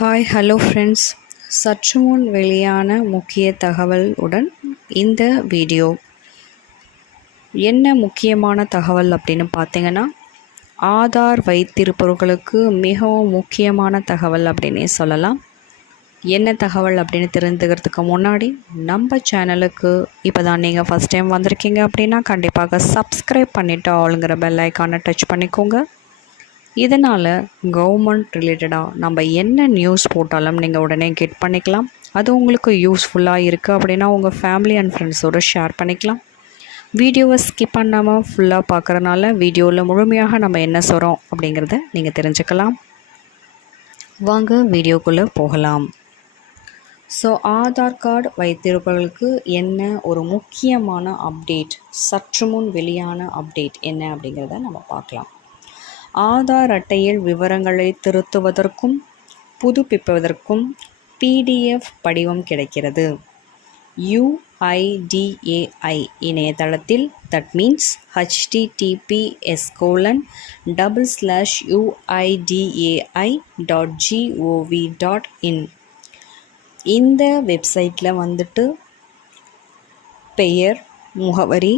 Hi hello friends, சற்று முன் வெளியான முக்கிய தகவல் உடன் இந்த வீடியோ. என்ன முக்கியமான தகவல் அப்படின்னு பார்த்தீங்கன்னா, ஆதார் வைத்திருப்பவர்களுக்கு மிகவும் முக்கியமான தகவல் அப்படின்னே சொல்லலாம். என்ன தகவல் அப்படின்னு தெரிஞ்சுக்கிறதுக்கு முன்னாடி நம்ம சேனலுக்கு இப்போ தான் நீங்கள் ஃபஸ்ட் டைம் வந்திருக்கீங்க அப்படின்னா கண்டிப்பாக சப்ஸ்கிரைப் பண்ணிவிட்டு ஆளுங்கிற பெல் ஐக்கானை டச் பண்ணிக்கோங்க. இதனால் கவர்மெண்ட் ரிலேட்டடாக நம்ம என்ன நியூஸ் போட்டாலும் நீங்கள் உடனே கெட் பண்ணிக்கலாம். அது உங்களுக்கு யூஸ்ஃபுல்லாக இருக்குது அப்படின்னா உங்கள் ஃபேமிலி அண்ட் ஃப்ரெண்ட்ஸோடு ஷேர் பண்ணிக்கலாம். வீடியோவை ஸ்கிப் பண்ணாமல் ஃபுல்லாக பார்க்குறனால வீடியோவில் முழுமையாக நம்ம என்ன சொல்கிறோம் அப்படிங்கிறத நீங்கள் தெரிஞ்சுக்கலாம். வாங்க வீடியோக்குள்ளே போகலாம். ஸோ ஆதார் கார்டு வைத்திருப்பவர்களுக்கு என்ன ஒரு முக்கியமான அப்டேட், சற்று முன் வெளியான அப்டேட் என்ன அப்படிங்கிறத நம்ம பார்க்கலாம். ஆதார் அட்டையில் விவரங்களை திருத்துவதற்கும் புதுப்பிப்பதற்கும் PDF படிவம் கிடைக்கிறது. UIDAI இணையதளத்தில், தட் மீன்ஸ் https://uidai.gov.in இந்த வெப்சைட்டில் வந்துட்டு பெயர், முகவரி,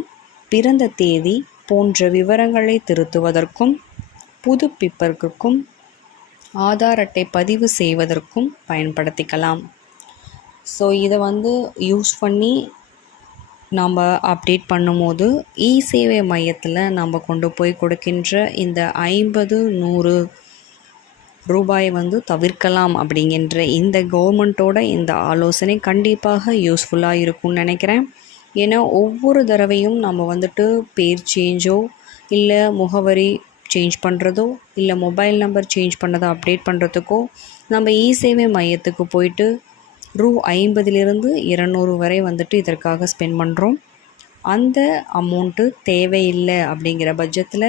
பிறந்த தேதி போன்ற விவரங்களை திருத்துவதற்கும் புதுப்பிப்பதற்கும் ஆதார் அட்டை பதிவு செய்வதற்கும் பயன்படுத்திக்கலாம். ஸோ இதை யூஸ் பண்ணி நம்ம அப்டேட் பண்ணும்போது சேவை மையத்தில் நம்ம கொண்டு போய் கொடுக்கின்ற இந்த 50-100 ரூபாய் தவிர்க்கலாம் அப்படிங்கின்ற இந்த கவர்மெண்ட்டோட இந்த ஆலோசனை கண்டிப்பாக யூஸ்ஃபுல்லாக இருக்கும்னு நினைக்கிறேன். ஏன்னா ஒவ்வொரு தடவையும் நம்ம பேர் சேஞ்சோ இல்லை முகவரி சேஞ்ச் பண்ணுறதோ இல்லை மொபைல் நம்பர் சேஞ்ச் பண்ணதோ அப்டேட் பண்ணுறதுக்கோ நம்ம சேவை மையத்துக்கு போயிட்டு $50 வரை இதற்காக ஸ்பெண்ட் பண்ணுறோம். அந்த அமௌண்ட்டு தேவையில்லை அப்படிங்கிற பட்சத்தில்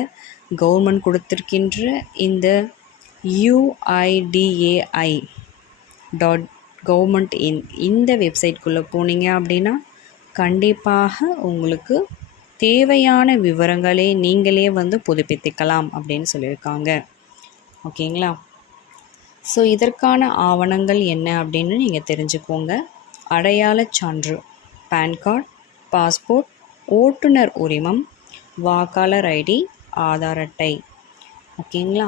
கவர்மெண்ட் கொடுத்துருக்கின்ற இந்த UIDAI.government.in இந்த வெப்சைட்குள்ளே போனீங்க அப்படின்னா கண்டிப்பாக உங்களுக்கு தேவையான விவரங்களை நீங்களே புதுப்பித்துக்கலாம் அப்படின்னு சொல்லியிருக்காங்க. ஓகேங்களா? ஸோ இதற்கான ஆவணங்கள் என்ன அப்படின்னு நீங்கள் தெரிஞ்சுக்கோங்க. அடையாளச் சான்று, பேன் கார்டு, பாஸ்போர்ட், ஓட்டுநர் உரிமம், வாக்காளர் ஐடி, ஆதார் அட்டை. ஓகேங்களா?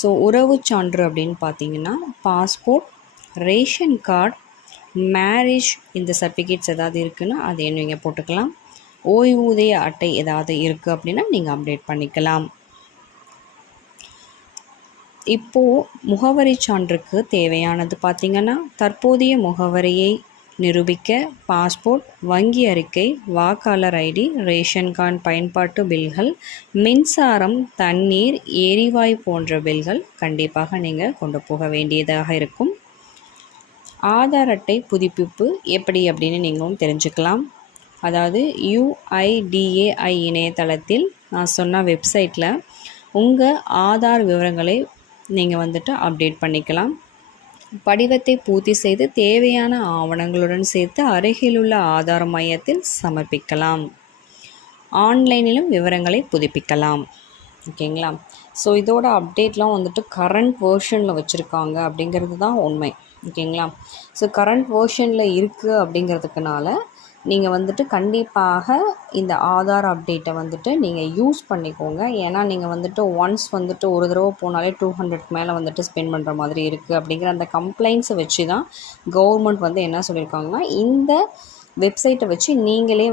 ஸோ உறவு சான்று அப்படின்னு பார்த்தீங்கன்னா பாஸ்போர்ட், ரேஷன் கார்டு, மேரேஜ் இந்த சர்டிஃபிகேட்ஸ் ஏதாவது இருக்குன்னா அதையும் நீங்கள் போட்டுக்கலாம். ஓய்வூதிய அட்டை ஏதாவது இருக்குது அப்படின்னா நீங்கள் அப்டேட் பண்ணிக்கலாம். இப்போது முகவரி சான்றுக்கு தேவையானது பார்த்திங்கன்னா தற்போதைய முகவரியை நிரூபிக்க பாஸ்போர்ட், வங்கி அறிக்கை, வாக்காளர் ஐடி, ரேஷன் கார்டு பயன்பாட்டு பில்கள், மின்சாரம், தண்ணீர், எரிவாயு போன்ற பில்கள் கண்டிப்பாக நீங்கள் கொண்டு போக வேண்டியதாக இருக்கும். ஆதார் அட்டை புதுப்பிப்பு எப்படி அப்படின்னு நீங்களும் தெரிஞ்சுக்கலாம். அதாவது UIDAI இணையதளத்தில் நான் சொன்ன வெப்சைட்டில் உங்கள் ஆதார் விவரங்களை நீங்கள் அப்டேட் பண்ணிக்கலாம். படிவத்தை பூர்த்தி செய்து தேவையான ஆவணங்களுடன் சேர்த்து அருகிலுள்ள ஆதார் மையத்தில் சமர்ப்பிக்கலாம். ஆன்லைனிலும் விவரங்களை புதுப்பிக்கலாம். ஓகேங்களா? ஸோ இதோட அப்டேட்லாம் கரண்ட் வேர்ஷனில் வச்சுருக்காங்க அப்படிங்கிறது தான் உண்மை. ஓகேங்களா? ஸோ கரண்ட் வேர்ஷனில் இருக்குது அப்படிங்கிறதுக்குனால நீங்கள் கண்டிப்பாக இந்த ஆதார் அப்டேட்டை நீங்கள் யூஸ் பண்ணிக்கோங்க. ஏன்னா நீங்கள் ஒன்ஸ் ஒரு தடவை போனாலே 200 மேலே ஸ்பெண்ட் பண்ணுற மாதிரி இருக்குது அப்படிங்கிற அந்த கம்ப்ளைண்ட்ஸை வச்சு தான் கவர்மெண்ட் என்ன சொல்லியிருக்காங்கன்னா இந்த வெப்சைட்டை வச்சு நீங்களே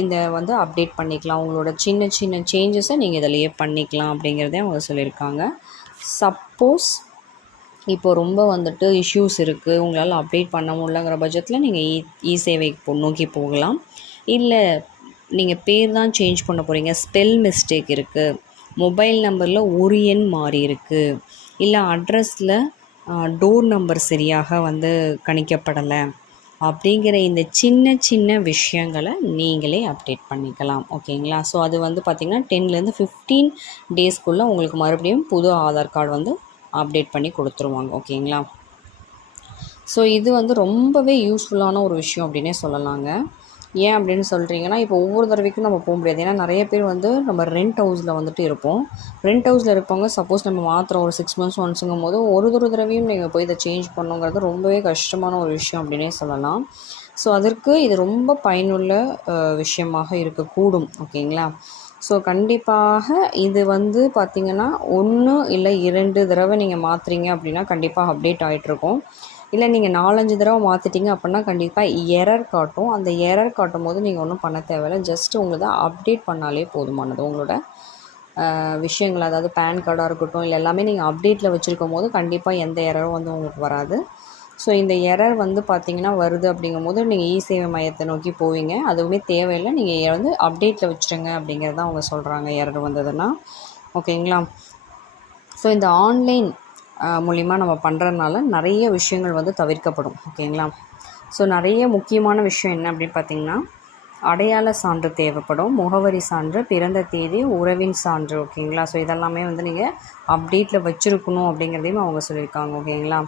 இந்த அப்டேட் பண்ணிக்கலாம். உங்களோட சின்ன சின்ன சேஞ்சஸை நீங்கள் இதிலையே பண்ணிக்கலாம் அப்படிங்கிறதே அவங்க சொல்லியிருக்காங்க. சப்போஸ் இப்போது ரொம்ப இஷ்யூஸ் இருக்குது, உங்களால் அப்டேட் பண்ண முடியலங்கிற பட்சத்தில் நீங்கள் சேவைக்கு நோக்கி போகலாம். இல்லை நீங்கள் பேர் தான் சேஞ்ச் பண்ண போகிறீங்க, ஸ்பெல் மிஸ்டேக் இருக்குது, மொபைல் நம்பரில் ஒரு எண் மாறி இருக்குது, இல்லை அட்ரஸில் டோர் நம்பர் சரியாக கணிக்கப்படலை அப்படிங்கிற இந்த சின்ன சின்ன விஷயங்களை நீங்களே அப்டேட் பண்ணிக்கலாம். ஓகேங்களா? ஸோ அது பார்த்திங்கன்னா 10 to 15 டேஸ்க்குள்ளே உங்களுக்கு மறுபடியும் புது ஆதார் கார்டு அப்டேட் பண்ணி கொடுத்துருவாங்க. ஓகேங்களா? ஸோ இது ரொம்பவே யூஸ்ஃபுல்லான ஒரு விஷயம் அப்படின்னே சொல்லலாங்க. ஏன் அப்படின்னு சொல்கிறீங்கன்னா, இப்போ ஒவ்வொரு தடவைக்கும் நம்ம போக முடியாது. ஏன்னா நிறைய பேர் வந்து நம்ம ரெண்ட் ஹவுஸில் வந்துட்டு இருப்போம். ரெண்ட் ஹவுஸில் இருப்பவங்க சப்போஸ் நம்ம மாத்திரம் ஒரு 6 மந்த்ஸ் ஒன்ஸுங்கும் போது ஒரு தடவையும் நீங்கள் போய் இதை சேஞ்ச் பண்ணுங்கிறது ரொம்பவே கஷ்டமான ஒரு விஷயம் அப்படின்னே சொல்லலாம். ஸோ அதற்கு இது ரொம்ப பயனுள்ள விஷயமாக இருக்கக்கூடும். ஓகேங்களா? ஸோ கண்டிப்பாக இது வந்து பார்த்திங்கன்னா 1 இல்லை 2 தடவை நீங்கள் மாற்றுறீங்க அப்படின்னா கண்டிப்பாக அப்டேட் ஆகிட்ருக்கும். இல்லை நீங்கள் 4-5 தடவை மாற்றிட்டீங்க அப்படின்னா கண்டிப்பாக எரர் காட்டும். அந்த எரர் காட்டும் போது நீங்கள் ஒன்றும் பண்ண தேவையில்லை. ஜஸ்ட் உங்களது அப்டேட் பண்ணாலே போதுமானது. உங்களோட விஷயங்கள், அதாவது பேன் கார்டாக இருக்கட்டும், இல்லை எல்லாமே நீங்கள் அப்டேட்டில் வச்சுருக்கும் போது கண்டிப்பாக எந்த எரரும் வந்து உங்களுக்கு வராது. ஸோ இந்த எரர் வந்து பார்த்திங்கன்னா வருது அப்படிங்கும்போது நீங்கள் இ-சேவை மையத்தை நோக்கி போவீங்க. அதுவுமே தேவையில்லை. நீங்கள் வந்து அப்டேட்டில் வச்சுருங்க அப்படிங்கிறது தான் அவங்க சொல்கிறாங்க, எரர் வந்ததுன்னா. ஓகேங்களா? ஸோ இந்த ஆன்லைன் மூலிமா நம்ம பண்ணுறதுனால நிறைய விஷயங்கள் வந்து தவிர்க்கப்படும். ஓகேங்களா? ஸோ நிறைய முக்கியமான விஷயம் என்ன அப்படின்னு பார்த்திங்கன்னா, அடையாள சான்று தேவைப்படும், முகவரி சான்று, பிறந்த தேதி, உறவின் சான்று. ஓகேங்களா? ஸோ இதெல்லாமே வந்து நீங்கள் அப்டேட்டில் வச்சுருக்கணும் அப்படிங்கிறதையும் அவங்க சொல்லியிருக்காங்க. ஓகேங்களா?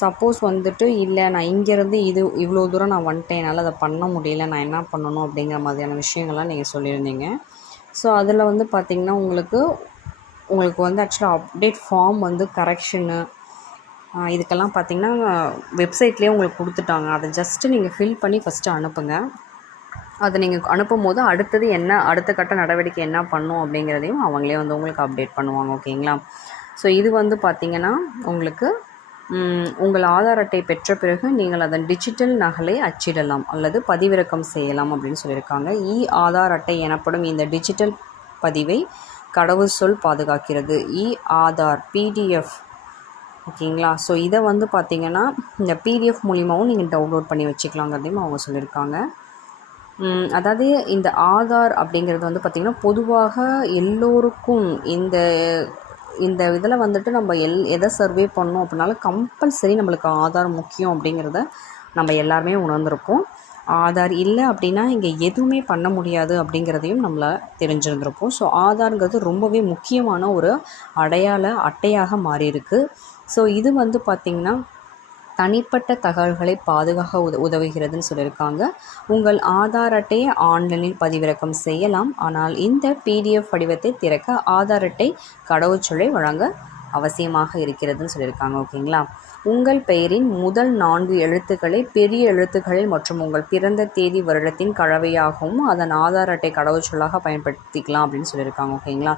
சப்போஸ் வந்துட்டு இல்லை நான் இங்கேருந்து இவ்வளோ தூரம் நான் வந்துட்டேன், என்னால் அதை பண்ண முடியல, நான் என்ன பண்ணணும் அப்படிங்கிற மாதிரியான விஷயங்கள்லாம் நீங்கள் சொல்லியிருந்தீங்க. ஸோ அதில் வந்து பார்த்திங்கன்னா உங்களுக்கு வந்து ஆக்சுவலாக அப்டேட் ஃபார்ம் வந்து கரெக்ஷனு இதுக்கெல்லாம் பார்த்திங்கன்னா வெப்சைட்லேயே உங்களுக்கு கொடுத்துட்டாங்க. அதை ஜஸ்ட்டு நீங்கள் ஃபில் பண்ணி ஃபஸ்ட்டு அனுப்புங்க. அதை நீங்கள் அனுப்பும் போது அடுத்த கட்ட நடவடிக்கை என்ன பண்ணும் அப்படிங்கிறதையும் அவங்களே வந்து உங்களுக்கு அப்டேட் பண்ணுவாங்க. ஓகேங்களா? ஸோ இது வந்து பார்த்திங்கன்னா உங்களுக்கு உங்கள் ஆதார் அட்டை பெற்ற பிறகு நீங்கள் அதன் டிஜிட்டல் நகலை அச்சிடலாம் அல்லது பதிவிறக்கம் செய்யலாம் அப்படின்னு சொல்லியிருக்காங்க. ஆதார் அட்டை எனப்படும் இந்த டிஜிட்டல் பதிவை கடவுள் சொல் பாதுகாக்கிறது. ஆதார் பிடிஎஃப். ஓகேங்களா? ஸோ இதை வந்து பார்த்திங்கன்னா இந்த பிடிஎஃப் மூலிமாவும் நீங்கள் டவுன்லோட் பண்ணி வச்சுக்கலாங்கிறதையும் அவங்க சொல்லியிருக்காங்க. அதாவது இந்த ஆதார் அப்படிங்கிறது வந்து பார்த்திங்கன்னா பொதுவாக எல்லோருக்கும் இந்த இதில் வந்துட்டு நம்ம எதை சர்வே பண்ணோம் அப்படின்னாலும் கம்பல்சரி நம்மளுக்கு ஆதார் முக்கியம் அப்படிங்கிறத நம்ம எல்லாருமே உணர்ந்திருப்போம். ஆதார் இல்லை அப்படின்னா இங்கே எதுவுமே பண்ண முடியாது அப்படிங்கிறதையும் நம்மளை தெரிஞ்சிருந்திருப்போம். ஸோ ஆதார்ங்கிறது ரொம்பவே முக்கியமான ஒரு அடையாள அட்டையாக மாறியிருக்கு. ஸோ இது வந்து பார்த்திங்கன்னா தனிப்பட்ட தகவல்களை பாதுகாக்க உதவுகிறதுன்னு சொல்லியிருக்காங்க. உங்கள் ஆதார் அட்டையை ஆன்லைனில் பதிவிறக்கம் செய்யலாம். ஆனால் இந்த பிடிஎஃப் படிவத்தை திறக்க ஆதார் அட்டை கடவுச்சொல்லை வழங்க அவசியமாக இருக்கிறதுன்னு சொல்லியிருக்காங்க. ஓகேங்களா? உங்கள் பெயரின் முதல் 4 எழுத்துக்களை பெரிய எழுத்துக்களில் மற்றும் உங்கள் பிறந்த தேதி வருடத்தின் கலவையாகவும் அதன் ஆதார் அட்டை கடவுச்சொல்லாக பயன்படுத்திக்கலாம் அப்படின்னு சொல்லியிருக்காங்க. ஓகேங்களா?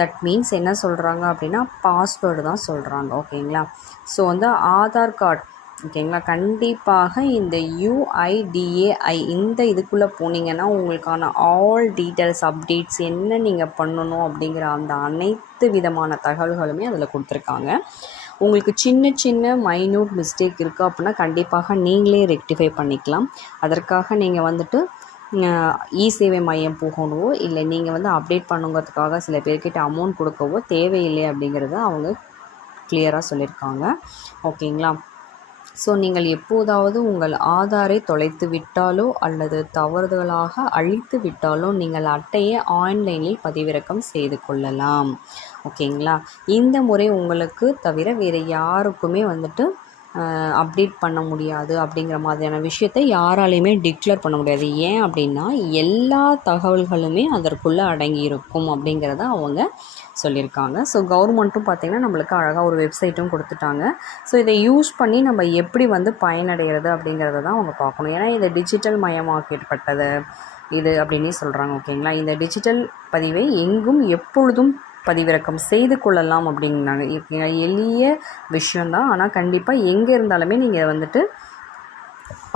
தட் மீன்ஸ் என்ன சொல்கிறாங்க அப்படின்னா பாஸ்வேர்டு தான் சொல்கிறாங்க. ஓகேங்களா? ஸோ வந்து ஆதார் கார்டு ஓகேங்களா, கண்டிப்பாக இந்த UIDAI இந்த இதுக்குள்ளே போனீங்கன்னா உங்களுக்கான ஆல் டீட்டெயில்ஸ் அப்டேட்ஸ் என்ன நீங்கள் பண்ணணும் அப்படிங்கிற அந்த அனைத்து விதமான தகவல்களுமே அதில் கொடுத்துருக்காங்க. உங்களுக்கு சின்ன மைன்யூட் மிஸ்டேக் இருக்குது அப்படின்னா கண்டிப்பாக நீங்களே ரெக்டிஃபை பண்ணிக்கலாம். அதற்காக நீங்கள் வந்துட்டு இ-சேவை மையம் போகணுவோ இல்லை நீங்கள் வந்து அப்டேட் பண்ணுங்கிறதுக்காக சில பேர்கிட்ட அமௌண்ட் கொடுக்கவோ தேவையில்லை அப்படிங்கிறத அவங்க கிளியராக சொல்லியிருக்காங்க. ஓகேங்களா? ஸோ நீங்கள் எப்போதாவது உங்கள் ஆதாரை தொலைத்து விட்டாலோ அல்லது தவறுதலாக அழித்து விட்டாலோ நீங்கள் அட்டையை ஆன்லைனில் பதிவிறக்கம் செய்து கொள்ளலாம். ஓகேங்களா? இந்த முறை உங்களுக்கு தவிர வேறு யாருக்குமே வந்துட்டு அப்டேட் பண்ண முடியாது அப்படிங்கிற மாதிரியான விஷயத்தை யாராலையுமே டிக்ளேர் பண்ண முடியாது. ஏன் அப்படின்னா எல்லா தகவல்களுமே அதற்குள்ளே அடங்கியிருக்கும் அப்படிங்கிறத அவங்க சொல்லியிருக்காங்க. ஸோ கவர்மெண்ட்டும் பார்த்திங்கன்னா நம்மளுக்கு அழகாக ஒரு வெப்சைட்டும் கொடுத்துட்டாங்க. ஸோ இதை யூஸ் பண்ணி நம்ம எப்படி வந்து பயனடைகிறது அப்படிங்கிறத தான் அவங்க பார்க்கணும். ஏன்னா இது டிஜிட்டல் மயமாக்கப்பட்டது இது அப்படின்னே சொல்கிறாங்க. ஓகேங்களா? இந்த டிஜிட்டல் பதிவை எங்கும் எப்பொழுதும் பதிவிறக்கம் செய்து கொள்ளலாம் அப்படிங்கிறாங்க. எளிய விஷயந்தான், ஆனால் கண்டிப்பாக எங்கே இருந்தாலுமே நீங்கள் வந்துட்டு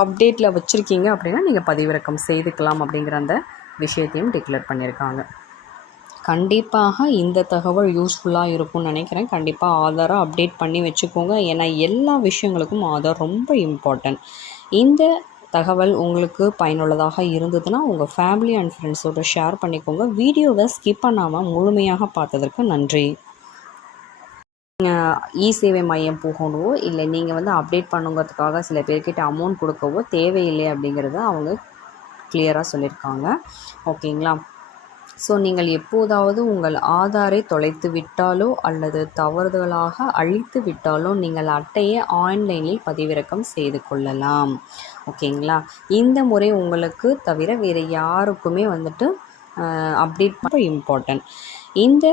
அப்டேட்டில் வச்சுருக்கீங்க அப்படின்னா நீங்கள் பதிவிறக்கம் செய்துக்கலாம் அப்படிங்கிற அந்த விஷயத்தையும் டிக்ளேர் பண்ணியிருக்காங்க. கண்டிப்பாக இந்த தகவல் யூஸ்ஃபுல்லாக இருக்கும்னு நினைக்கிறேன். கண்டிப்பாக ஆதாரை அப்டேட் பண்ணி வச்சுக்கோங்க. ஏன்னா எல்லா விஷயங்களுக்கும் ஆதார் ரொம்ப இம்பார்ட்டன்ட். இந்த தகவல் உங்களுக்கு பயனுள்ளதாக இருந்ததுன்னா உங்கள் ஃபேமிலி அண்ட் ஃப்ரெண்ட்ஸோடு ஷேர் பண்ணிக்கோங்க. வீடியோவை ஸ்கிப் பண்ணாமல் முழுமையாக பார்த்ததற்கு நன்றி. இ-சேவை மையம் போகணுவோ இல்லை நீங்கள் வந்து அப்டேட் பண்ணுங்கிறதுக்காக சில பேர்கிட்ட அமௌண்ட் கொடுக்கவோ தேவையில்லை அப்படிங்கிறத அவங்க கிளியராக சொல்லியிருக்காங்க. ஓகேங்களா? ஸோ நீங்கள் எப்போதாவது உங்கள் ஆதாரை தொலைத்து விட்டாலோ அல்லது தவறுதலாக அழித்து விட்டாலோ நீங்கள் அட்டையை ஆன்லைனில் பதிவிறக்கம் செய்து கொள்ளலாம். ஓகேங்களா? இந்த முறை உங்களுக்கு தவிர வேறு யாருக்குமே வந்துட்டு அப்டேட் பண்ண இம்பார்ட்டன்ட். இந்த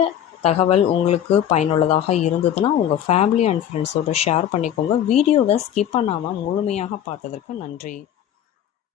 தகவல் உங்களுக்கு பயனுள்ளதாக இருந்ததுன்னா உங்கள் ஃபேமிலி அண்ட் ஃப்ரெண்ட்ஸோடு ஷேர் பண்ணிக்கோங்க. வீடியோவை ஸ்கிப் பண்ணாமல் முழுமையாக பார்த்ததற்கு நன்றி.